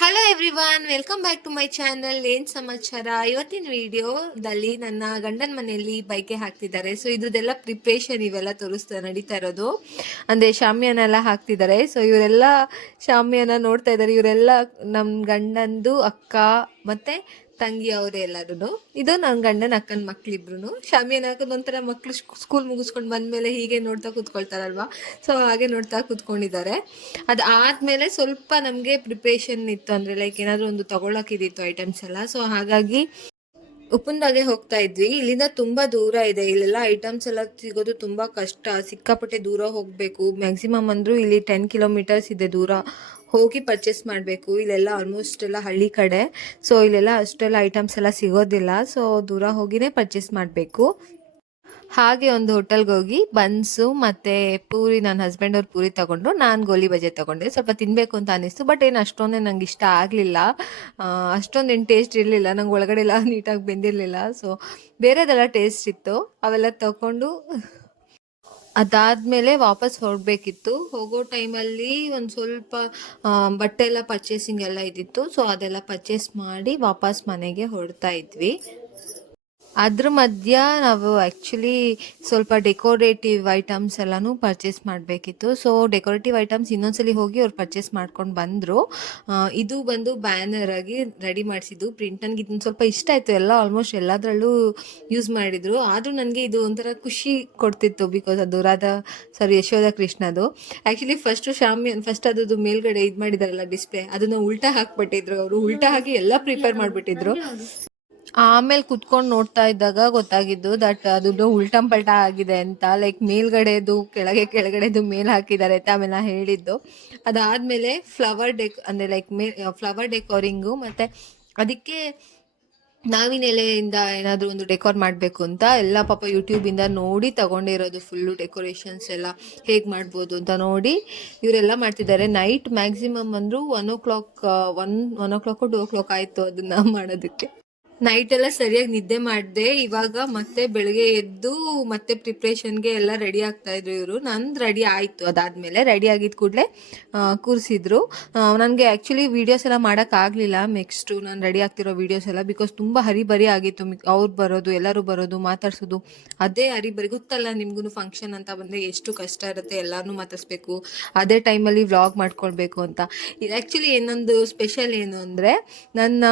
Hello everyone, welcome back to my channel. ಏನ್ ಸಮಾಚಾರ? ಇವತ್ತಿನ ವಿಡಿಯೋದಲ್ಲಿ ನನ್ನ ಗಂಡನ ಮನೆಯಲ್ಲಿ ಬೈಕೆ ಹಾಕ್ತಿದ್ದಾರೆ. ಸೊ ಇದ್ರದ್ದೆಲ್ಲ ಪ್ರಿಪ್ರೇಷನ್ ಇವೆಲ್ಲ ನಡೀತಾ ಇರೋದು. ಅಂದರೆ ಶಾಮಿಯಾನ ಎಲ್ಲ ಹಾಕ್ತಿದ್ದಾರೆ. ಸೊ ಇವರೆಲ್ಲ ಶಾಮಿಯಾನ ನೋಡ್ತಾ ಇದ್ದಾರೆ. ಇವರೆಲ್ಲ ನಮ್ಮ ಗಂಡಂದು ಅಕ್ಕ ಮತ್ತು ತಂಗಿ ಅವರೇ ಎಲ್ಲರೂ. ಇದು ನನ್ನ ಗಂಡನ ಅಕ್ಕನ ಮಕ್ಳಿಬ್ರು. ಶಾಮಿಯಾನ ಹಾಕೋದು ಒಂಥರ ಮಕ್ಳು ಸ್ಕೂಲ್ ಮುಗಿಸ್ಕೊಂಡು ಬಂದಮೇಲೆ ಹೀಗೆ ನೋಡ್ತಾ ಕೂತ್ಕೊಳ್ತಾರಲ್ವ, ಸೊ ಹಾಗೆ ನೋಡ್ತಾ ಕೂತ್ಕೊಂಡಿದ್ದಾರೆ. ಅದಾದಮೇಲೆ ಸ್ವಲ್ಪ ನಮಗೆ ಪ್ರಿಪ್ರೇಷನ್ ಇತ್ತು, ಅಂದರೆ ಲೈಕ್ ಏನಾದರೂ ಒಂದು ತೊಗೊಳಕ್ಕಿದ್ದಿತ್ತು ಐಟಮ್ಸ್ ಎಲ್ಲ. ಸೊ ಹಾಗಾಗಿ ಉಪ್ಪುಂದಾಗೆ ಹೋಗ್ತಾ ಇದ್ವಿ. ಇಲ್ಲಿಂದ ತುಂಬ ದೂರ ಇದೆ. ಇಲ್ಲೆಲ್ಲ ಐಟಮ್ಸ್ ಎಲ್ಲ ಸಿಗೋದು ತುಂಬ ಕಷ್ಟ. ಸಿಕ್ಕಾಪಟ್ಟೆ ದೂರ ಹೋಗಬೇಕು. ಮ್ಯಾಕ್ಸಿಮಮ್ ಅಂದರೂ ಇಲ್ಲಿ 10 ಕಿಲೋಮೀಟರ್ಸ್ ಇದೆ ದೂರ ಹೋಗಿ ಪರ್ಚೇಸ್ ಮಾಡಬೇಕು. ಇಲ್ಲೆಲ್ಲ ಆಲ್ಮೋಸ್ಟ್ ಎಲ್ಲ ಹಳ್ಳಿ ಕಡೆ. ಸೊ ಇಲ್ಲೆಲ್ಲ ಅಷ್ಟೆಲ್ಲ ಐಟಮ್ಸ್ ಎಲ್ಲ ಸಿಗೋದಿಲ್ಲ. ಸೊ ದೂರ ಹೋಗಿನೇ ಪರ್ಚೇಸ್ ಮಾಡಬೇಕು. ಹಾಗೆ ಒಂದು ಹೋಟೆಲ್ಗೆ ಹೋಗಿ ಬನ್ಸು ಮತ್ತು ಪೂರಿ, ನನ್ನ ಹಸ್ಬೆಂಡ್ ಅವ್ರು ಪೂರಿ ತೊಗೊಂಡ್ರು, ನಾನು ಗೋಲಿ ಬಜೆ ತೊಗೊಂಡೆ. ಸ್ವಲ್ಪ ತಿನ್ನಬೇಕು ಅಂತ ಅನ್ನಿಸ್ತು, ಬಟ್ ಏನು ಅಷ್ಟೊಂದೇ ನಂಗೆ ಇಷ್ಟ ಆಗಲಿಲ್ಲ. ಅಷ್ಟೊಂದೇನು ಟೇಸ್ಟ್ ಇರಲಿಲ್ಲ. ನಂಗೆ ಒಳಗಡೆ ಎಲ್ಲ ನೀಟಾಗಿ ಬೆಂದಿರಲಿಲ್ಲ. ಸೊ ಬೇರೆದೆಲ್ಲ ಟೇಸ್ಟ್ ಇತ್ತು, ಅವೆಲ್ಲ ತೊಗೊಂಡು ಅದಾದಮೇಲೆ ವಾಪಸ್ ಹೊರಡಬೇಕಿತ್ತು. ಹೋಗೋ ಟೈಮಲ್ಲಿ ಒಂದು ಸ್ವಲ್ಪ ಬಟ್ಟೆ ಎಲ್ಲ ಪರ್ಚೇಸಿಂಗ್ ಎಲ್ಲ ಇದ್ದಿತ್ತು. ಸೊ ಅದೆಲ್ಲ ಪರ್ಚೇಸ್ ಮಾಡಿ ವಾಪಸ್ ಮನೆಗೆ ಹೊರಡ್ತಾ ಇದ್ವಿ. ಅದ್ರ ಮಧ್ಯ ನಾವು ಆ್ಯಕ್ಚುಲಿ ಸ್ವಲ್ಪ ಡೆಕೋರೇಟಿವ್ ಐಟಮ್ಸ್ ಎಲ್ಲನೂ ಪರ್ಚೇಸ್ ಮಾಡಬೇಕಿತ್ತು. ಸೊ ಡೆಕೋರೇಟಿವ್ ಐಟಮ್ಸ್ ಇನ್ನೊಂದ್ಸಲಿ ಹೋಗಿ ಅವ್ರು ಪರ್ಚೇಸ್ ಮಾಡ್ಕೊಂಡು ಬಂದರು. ಇದು ಬಂದು ಬ್ಯಾನರ್ ಆಗಿ ರೆಡಿ ಮಾಡಿಸಿದ್ದು ಪ್ರಿಂಟ್. ನನಗೆ ಇದನ್ನು ಸ್ವಲ್ಪ ಇಷ್ಟ ಆಯಿತು. ಎಲ್ಲ ಆಲ್ಮೋಸ್ಟ್ ಎಲ್ಲದರಲ್ಲೂ ಯೂಸ್ ಮಾಡಿದರು. ಆದರೂ ನನಗೆ ಇದು ಒಂಥರ ಖುಷಿ ಕೊಡ್ತಿತ್ತು, ಬಿಕಾಸ್ ಅದು ಯಶೋಧ ಕೃಷ್ಣದು. ಆ್ಯಕ್ಚುಲಿ ಫಸ್ಟ್ ಅದದು ಮೇಲ್ಗಡೆ ಇದು ಮಾಡಿದಾರಲ್ಲ ಡಿಸ್ಪ್ಲೇ, ಅದನ್ನು ಉಲ್ಟಾ ಹಾಕ್ಬಿಟ್ಟಿದ್ರು ಅವರು. ಉಲ್ಟಾ ಹಾಕಿ ಎಲ್ಲ ಪ್ರಿಪೇರ್ ಮಾಡಿಬಿಟ್ಟಿದ್ರು. ಆಮೇಲೆ ಕುತ್ಕೊಂಡು ನೋಡ್ತಾ ಇದ್ದಾಗ ಗೊತ್ತಾಗಿದ್ದು ದಟ್ ಅದು ಉಲ್ಟಂ ಪಲ್ಟಾ ಆಗಿದೆ ಅಂತ. ಲೈಕ್ ಮೇಲ್ಗಡೆದು ಕೆಳಗಡೆದು ಮೇಲೆ ಹಾಕಿದ್ದಾರೆ ಅಂತ ಆಮೇಲೆ ಹೇಳಿದ್ದು. ಅದಾದಮೇಲೆ ಅಂದರೆ ಲೈಕ್ ಫ್ಲವರ್ ಡೆಕೋರಿಂಗು, ಮತ್ತು ಅದಕ್ಕೆ ನಾವಿನ ಎಲೆಯಿಂದ ಏನಾದರೂ ಒಂದು ಡೆಕೋರ್ ಮಾಡಬೇಕು ಅಂತ ಎಲ್ಲ ಪಾಪ ಯೂಟ್ಯೂಬಿಂದ ನೋಡಿ ತಗೊಂಡಿರೋದು. ಫುಲ್ಲು ಡೆಕೋರೇಷನ್ಸ್ ಎಲ್ಲ ಹೇಗೆ ಮಾಡ್ಬೋದು ಅಂತ ನೋಡಿ ಇವರೆಲ್ಲ ಮಾಡ್ತಿದ್ದಾರೆ. ನೈಟ್ ಮ್ಯಾಕ್ಸಿಮಮ್ ಅಂದರೂ 1 o'clock 2 o'clock ಆಯಿತು ಅದನ್ನು ಮಾಡೋದಕ್ಕೆ. ನೈಟೆಲ್ಲ ಸರಿಯಾಗಿ ನಿದ್ದೆ ಮಾಡಿದೆ. ಇವಾಗ ಮತ್ತೆ ಬೆಳಗ್ಗೆ ಎದ್ದು ಮತ್ತೆ ಪ್ರಿಪ್ರೇಷನ್ಗೆ ಎಲ್ಲ ರೆಡಿ ಆಗ್ತಾಯಿದ್ರು ಇವರು. ನಂದು ರೆಡಿ ಆಯಿತು. ಅದಾದಮೇಲೆ ರೆಡಿ ಆಗಿದ್ದ ಕೂಡಲೇ ಕೂರಿಸಿದ್ರು. ನನಗೆ ಆ್ಯಕ್ಚುಲಿ ವೀಡಿಯೋಸ್ ಎಲ್ಲ ಮಾಡೋಕ್ಕಾಗಲಿಲ್ಲ ನೆಕ್ಸ್ಟು ನಾನು ರೆಡಿ ಆಗ್ತಿರೋ ವೀಡಿಯೋಸ್ ಎಲ್ಲ, ಬಿಕಾಸ್ ತುಂಬ ಹರಿಬರಿ ಆಗಿತ್ತು. ಅವ್ರು ಬರೋದು, ಎಲ್ಲರೂ ಬರೋದು, ಮಾತಾಡ್ಸೋದು, ಅದೇ ಹರಿಬರಿ. ಗೊತ್ತಲ್ಲ ನಿಮ್ಗೂ, ಫಂಕ್ಷನ್ ಅಂತ ಬಂದರೆ ಎಷ್ಟು ಕಷ್ಟ ಇರುತ್ತೆ. ಎಲ್ಲರೂ ಮಾತಾಡಿಸ್ಬೇಕು, ಅದೇ ಟೈಮಲ್ಲಿ ವ್ಲಾಗ್ ಮಾಡ್ಕೊಳ್ಬೇಕು ಅಂತ. ಇದು ಆ್ಯಕ್ಚುಲಿ ಇನ್ನೊಂದು ಸ್ಪೆಷಲ್ ಏನು ಅಂದರೆ, ನನ್ನ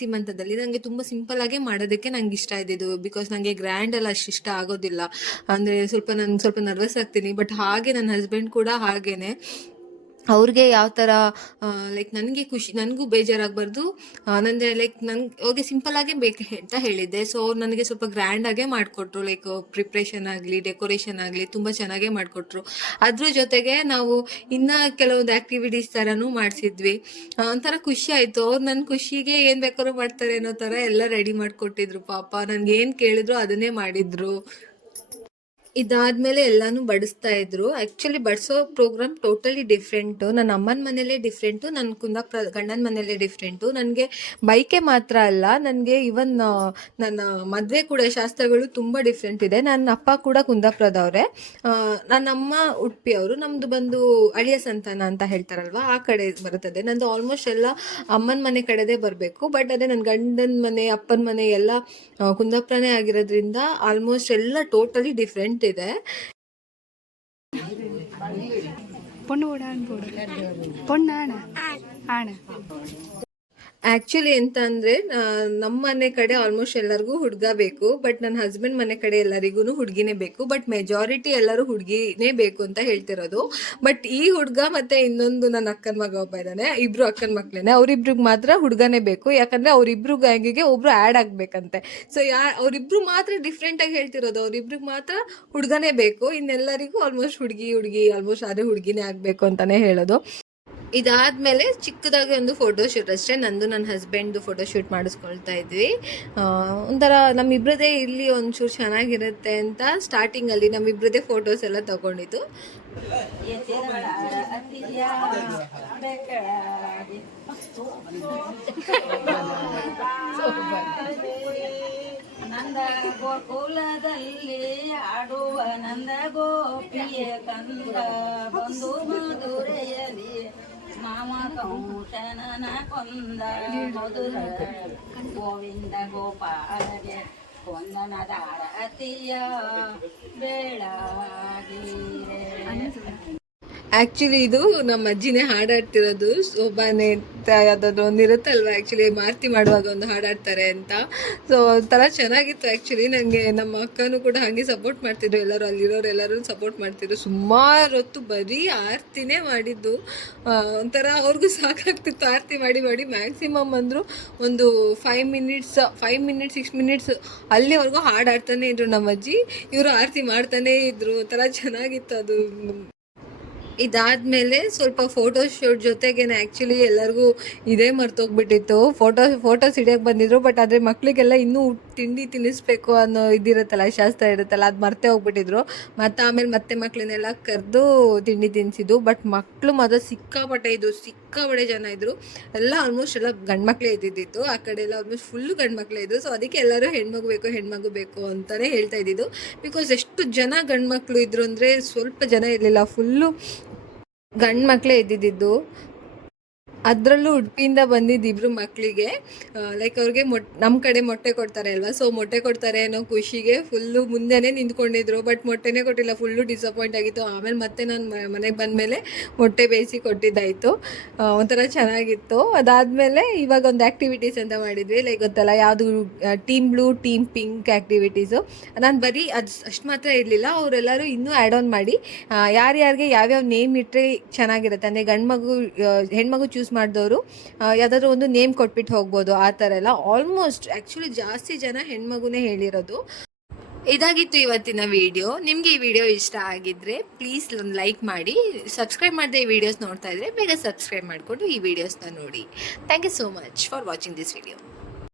ಸೀಮಂತದಲ್ಲಿ ನನಗೆ ತುಂಬ ಸಿಂಪಲ್ಲಾಗೇ ಮಾಡೋದಕ್ಕೆ ನಂಗೆ ಇಷ್ಟ ಇದ್ದಿದ್ದು. ಬಿಕಾಸ್ ನನಗೆ ಗ್ರ್ಯಾಂಡ್ ಎಲ್ಲ ಅಷ್ಟು ಇಷ್ಟ ಆಗೋದಿಲ್ಲ. ಅಂದರೆ ನಾನು ಸ್ವಲ್ಪ ನರ್ವಸ್ ಆಗ್ತೀನಿ. ಬಟ್ ಹಾಗೆ ನನ್ನ ಹಸ್ಬೆಂಡ್ ಕೂಡ ಹಾಗೇ. ಅವ್ರಿಗೆ ಯಾವ ಥರ ಲೈಕ್ ನನಗೂ ಬೇಜಾರಾಗಬಾರ್ದು. ಅಂದರೆ ಲೈಕ್ ಅವ್ರಿಗೆ ಸಿಂಪಲ್ಲಾಗೇ ಬೇಕು ಅಂತ ಹೇಳಿದ್ದೆ. ಸೊ ಅವ್ರು ನನಗೆ ಸ್ವಲ್ಪ ಗ್ರ್ಯಾಂಡಾಗೇ ಮಾಡಿಕೊಟ್ರು. ಲೈಕ್ ಪ್ರಿಪ್ರೇಷನ್ ಆಗಲಿ, ಡೆಕೋರೇಷನ್ ಆಗಲಿ ತುಂಬ ಚೆನ್ನಾಗೇ ಮಾಡಿಕೊಟ್ರು. ಅದ್ರ ಜೊತೆಗೆ ನಾವು ಇನ್ನೂ ಕೆಲವೊಂದು ಆ್ಯಕ್ಟಿವಿಟೀಸ್ ಥರನೂ ಮಾಡಿಸಿದ್ವಿ. ಒಂಥರ ಖುಷಿ ಆಯಿತು. ಅವ್ರು ನನ್ನ ಖುಷಿಗೆ ಏನು ಬೇಕಾದ್ರೂ ಮಾಡ್ತಾರೆ ಅನ್ನೋ ಥರ ಎಲ್ಲ ರೆಡಿ ಮಾಡಿಕೊಟ್ಟಿದ್ರು. ಪಾಪ ನನಗೆ ಏನು ಕೇಳಿದ್ರು ಅದನ್ನೇ ಮಾಡಿದರು. ಇದಾದಮೇಲೆ ಎಲ್ಲನೂ ಬಡಿಸ್ತಾ ಇದ್ರು. ಆ್ಯಕ್ಚುಲಿ ಬಡಿಸೋ ಪ್ರೋಗ್ರಾಮ್ ಟೋಟಲಿ ಡಿಫ್ರೆಂಟು. ನನ್ನ ಅಮ್ಮನ ಮನೇಲೇ ಡಿಫ್ರೆಂಟು, ನನ್ನ ಕುಂದಾಪುರ ಗಂಡನ ಮನೇಲೇ ಡಿಫ್ರೆಂಟು. ನನಗೆ ಬೈಕೆ ಮಾತ್ರ ಅಲ್ಲ, ನನಗೆ ಇವನ್ ನನ್ನ ಮದುವೆ ಕೂಡ ಶಾಸ್ತ್ರಗಳು ತುಂಬ ಡಿಫ್ರೆಂಟ್ ಇದೆ. ನನ್ನ ಅಪ್ಪ ಕೂಡ ಕುಂದಾಪುರದವರೇ, ನನ್ನ ಅಮ್ಮ ಉಡುಪಿ ಅವರು. ನಮ್ಮದು ಬಂದು ಅಳಿಯ ಸಂತಾನ ಅಂತ ಹೇಳ್ತಾರಲ್ವ, ಆ ಕಡೆ ಬರುತ್ತದೆ. ನಂದು ಆಲ್ಮೋಸ್ಟ್ ಎಲ್ಲ ಅಮ್ಮನ ಮನೆ ಕಡೆದೇ ಬರಬೇಕು. ಬಟ್ ಅದೇ ನನ್ನ ಗಂಡನ ಮನೆ, ಅಪ್ಪನ ಮನೆ ಎಲ್ಲ ಕುಂದಾಪುರನೇ ಆಗಿರೋದ್ರಿಂದ ಆಲ್ಮೋಸ್ಟ್ ಎಲ್ಲ ಟೋಟಲಿ ಡಿಫ್ರೆಂಟ್ ಇದೆ. பொண்ணு கூட ஆண் போடு பொண்ணு ஆணை ஆணை ಆ್ಯಕ್ಚುಲಿ ಎಂತ ಅಂದರೆ, ನಮ್ಮ ಮನೆ ಕಡೆ ಆಲ್ಮೋಸ್ಟ್ ಎಲ್ಲರಿಗೂ ಹುಡುಗ ಬೇಕು. ಬಟ್ ನನ್ನ ಹಸ್ಬೆಂಡ್ ಮನೆ ಕಡೆ ಎಲ್ಲರಿಗೂ ಹುಡುಗಿನೇ ಬೇಕು. ಬಟ್ ಮೆಜಾರಿಟಿ ಎಲ್ಲರೂ ಹುಡುಗಿನೇ ಬೇಕು ಅಂತ ಹೇಳ್ತಿರೋದು. ಬಟ್ ಈ ಹುಡುಗ ಮತ್ತು ಇನ್ನೊಂದು ನನ್ನ ಅಕ್ಕನ ಮಗ ಒಬ್ಬ ಇದ್ದಾನೆ, ಇಬ್ಬರು ಅಕ್ಕನ ಮಕ್ಕಳೇನೆ. ಅವರಿಬ್ರಿಗೆ ಮಾತ್ರ ಹುಡುಗನೇ ಬೇಕು. ಯಾಕಂದರೆ ಅವರಿಬ್ರು ಗ್ಯಾಂಗಿಗೆ ಒಬ್ಬರು ಆ್ಯಡ್ ಆಗಬೇಕಂತೆ. ಸೊ ಅವರಿಬ್ರು ಮಾತ್ರ ಡಿಫ್ರೆಂಟಾಗಿ ಹೇಳ್ತಿರೋದು. ಅವರಿಬ್ರಿಗೆ ಮಾತ್ರ ಹುಡುಗನೇ ಬೇಕು, ಇನ್ನೆಲ್ಲರಿಗೂ ಆಲ್ಮೋಸ್ಟ್ ಹುಡುಗಿ ಆಲ್ಮೋಸ್ಟ್ ಅದೇ ಹುಡುಗಿನೇ ಆಗಬೇಕು ಅಂತಲೇ ಹೇಳೋದು. ಇದಾದಮೇಲೆ ಚಿಕ್ಕದಾಗಿ ಒಂದು ಫೋಟೋಶೂಟ್ ಅಷ್ಟೇ, ನಂದು ನನ್ನ ಹಸ್ಬೆಂಡ್ದು ಫೋಟೋಶೂಟ್ ಮಾಡಿಸ್ಕೊಳ್ತಾ ಇದ್ವಿ. ಒಂಥರ ನಮ್ಮಿಬ್ಬರದೇ ಇಲ್ಲಿ ಒಂಚೂರು ಚೆನ್ನಾಗಿರುತ್ತೆ ಅಂತ ಸ್ಟಾರ್ಟಿಂಗಲ್ಲಿ ನಮ್ಮಿಬ್ಬರದೇ ಫೋಟೋಸ್ ಎಲ್ಲ ತೊಗೊಂಡಿದ್ದು. ನಂದ ಗೋಕುಲದಲ್ಲಿ ಆಡುವ ನಂದ ಗೋಪಿಯ ಕಂದ ಬಂದು ಮಧುರೆಯಲ್ಲಿ ಮಾಮ ಕಂಸನ ಕೊಂದ ಮಧುರ ಗೋವಿಂದ ಗೋಪಾಲಗೆ ಕೊಂದನದ ಆರತಿಯ ಬೆಳಗಿರೆ. ಆ್ಯಕ್ಚುಲಿ ಇದು ನಮ್ಮ ಅಜ್ಜಿನೇ ಹಾಡಾಡ್ತಿರೋದು. ಶೋಭಾನೆ ಯಾವುದಾದ್ರು ಒಂದು ಇರುತ್ತಲ್ವ, ಆ್ಯಕ್ಚುಲಿ ಮಾರ್ತಿ ಮಾಡುವಾಗ ಒಂದು ಹಾಡಾಡ್ತಾರೆ ಅಂತ. ಸೊ ಒಂಥರ ಚೆನ್ನಾಗಿತ್ತು ಆ್ಯಕ್ಚುಲಿ. ನನಗೆ ನಮ್ಮ ಅಕ್ಕನೂ ಕೂಡ ಹಾಗೆ ಸಪೋರ್ಟ್ ಮಾಡ್ತಿದ್ರು, ಎಲ್ಲರೂ ಅಲ್ಲಿರೋರು ಎಲ್ಲರೂ ಸಪೋರ್ಟ್ ಮಾಡ್ತಿದ್ರು. ಸುಮಾರು ಹೊತ್ತು ಬರೀ ಆರತಿನೇ ಮಾಡಿದ್ದು. ಒಂಥರ ಅವ್ರಿಗೂ ಸಾಕಾಗ್ತಿತ್ತು ಆರತಿ ಮಾಡಿ ಮಾಡಿ. ಮ್ಯಾಕ್ಸಿಮಮ್ ಅಂದರೂ ಒಂದು 5 ಮಿನಿಟ್ಸ್ 6 ಮಿನಿಟ್ಸ್ ಅಲ್ಲಿವರೆಗೂ ಹಾಡಾಡ್ತಾನೆ ಇದ್ರು ನಮ್ಮ ಅಜ್ಜಿ. ಇವರು ಆರತಿ ಮಾಡ್ತಾನೇ ಇದ್ರು. ಒಂಥರ ಚೆನ್ನಾಗಿತ್ತು ಅದು. ಇದಾದಮೇಲೆ ಸ್ವಲ್ಪ ಫೋಟೋಶೂಟ್ ಜೊತೆಗೇನೆ ಆ್ಯಕ್ಚುಲಿ ಎಲ್ಲರಿಗೂ ಇದೇ ಮರ್ತೋಗ್ಬಿಟ್ಟಿತ್ತು. ಫೋಟೋಸ್ ಹಿಡಿಯೋಕ್ಕೆ ಬಂದಿದ್ರು, ಬಟ್ ಆದರೆ ಮಕ್ಕಳಿಗೆಲ್ಲ ಇನ್ನೂ ತಿಂಡಿ ತಿನ್ನಿಸ್ಬೇಕು ಅನ್ನೋ ಇದಿರುತ್ತಲ್ಲ, ಶಾಸ್ತ್ರ ಇರುತ್ತಲ್ಲ, ಅದು ಮರ್ತೇ ಹೋಗ್ಬಿಟ್ಟಿದ್ರು. ಮತ್ತು ಆಮೇಲೆ ಮತ್ತೆ ಮಕ್ಕಳನ್ನೆಲ್ಲ ಕರೆದು ತಿಂಡಿ ತಿನ್ನಿಸಿದ್ದು. ಬಟ್ ಮಕ್ಕಳು ಮಾತ್ರ ಸಿಕ್ಕಾಪಟ್ಟೆ ಜನ ಇದ್ದರು. ಎಲ್ಲ ಆಲ್ಮೋಸ್ಟ್ ಎಲ್ಲ ಗಂಡು ಮಕ್ಕಳೇ ಇದ್ದಿದ್ದು. ಆ ಕಡೆ ಎಲ್ಲ ಆಲ್ಮೋಸ್ಟ್ ಫುಲ್ಲು ಗಂಡು ಮಕ್ಕಳೇ ಇದ್ದರು. ಸೊ ಅದಕ್ಕೆ ಎಲ್ಲರೂ ಹೆಣ್ಮಗು ಬೇಕು ಅಂತಲೇ ಹೇಳ್ತಾ ಇದ್ದಿದ್ದು. ಬಿಕಾಸ್ ಎಷ್ಟು ಜನ ಗಂಡು ಮಕ್ಕಳು ಇದ್ದರು ಅಂದರೆ ಸ್ವಲ್ಪ ಜನ ಇರಲಿಲ್ಲ, ಫುಲ್ಲು ಗಂಡು ಮಕ್ಕಳೇ ಇದ್ದಿದ್ದು. ಅದರಲ್ಲೂ ಉಡುಪಿಯಿಂದ ಬಂದಿದ್ದು ಇಬ್ಬರು ಮಕ್ಕಳಿಗೆ ಲೈಕ್ ಅವ್ರಿಗೆ ನಮ್ಮ ಕಡೆ ಮೊಟ್ಟೆ ಕೊಡ್ತಾರೆ ಅಲ್ವಾ, ಸೊ ಮೊಟ್ಟೆ ಕೊಡ್ತಾರೆ ಅನ್ನೋ ಖುಷಿಗೆ ಫುಲ್ಲು ಮುಂದೆನೇ ನಿಂತ್ಕೊಂಡಿದ್ರು. ಬಟ್ ಮೊಟ್ಟೆನೇ ಕೊಟ್ಟಿಲ್ಲ, ಫುಲ್ಲು ಡಿಸಪಾಯಿಂಟ್ ಆಗಿತ್ತು. ಆಮೇಲೆ ಮತ್ತೆ ನಾನು ಮನೆಗೆ ಬಂದಮೇಲೆ ಮೊಟ್ಟೆ ಬೇಯಿಸಿ ಕೊಟ್ಟಿದ್ದಾಯಿತು. ಒಂಥರ ಚೆನ್ನಾಗಿತ್ತು. ಅದಾದಮೇಲೆ ಇವಾಗ ಒಂದು ಆ್ಯಕ್ಟಿವಿಟೀಸ್ ಅಂತ ಮಾಡಿದ್ವಿ. ಲೈಕ್ ಗೊತ್ತಲ್ಲ, ಯಾವುದು team blue team pink activities. ನಾನು ಬರೀ ಅಷ್ಟು ಮಾತ್ರ ಇರಲಿಲ್ಲ, ಅವರೆಲ್ಲರೂ ಇನ್ನೂ ಆ್ಯಡ್ ಆನ್ ಮಾಡಿ ಯಾರ್ಯಾರಿಗೆ ಯಾವ್ಯಾವ ನೇಮ್ ಇಟ್ಟರೆ ಚೆನ್ನಾಗಿರುತ್ತೆ ಅಂದರೆ ಹೆಣ್ಮಗು ಚೂಸ್ ಮಾಡಿದವರು ಯಾವುದಾದ್ರೂ ಒಂದು ನೇಮ್ ಕೊಟ್ಬಿಟ್ಟು ಹೋಗ್ಬೋದು. ಆ ಥರ ಎಲ್ಲ ಆಲ್ಮೋಸ್ಟ್ ಆ್ಯಕ್ಚುಲಿ ಜಾಸ್ತಿ ಜನ ಹೆಣ್ಮಗುನೇ ಹೇಳಿರೋದು. ಇದಾಗಿತ್ತು ಇವತ್ತಿನ ವಿಡಿಯೋ. ನಿಮಗೆ ಈ ವಿಡಿಯೋ ಇಷ್ಟ ಆಗಿದ್ದರೆ ಪ್ಲೀಸ್ ಒಂದು ಲೈಕ್ ಮಾಡಿ. ಸಬ್ಸ್ಕ್ರೈಬ್ ಮಾಡದೆ ಈ ವಿಡಿಯೋಸ್ ನೋಡ್ತಾ ಇದ್ದರೆ ಬೇಗ ಸಬ್ಸ್ಕ್ರೈಬ್ ಮಾಡಿಕೊಂಡು ಈ ವಿಡಿಯೋಸ್ನ ನೋಡಿ. Thank you so much for watching this video.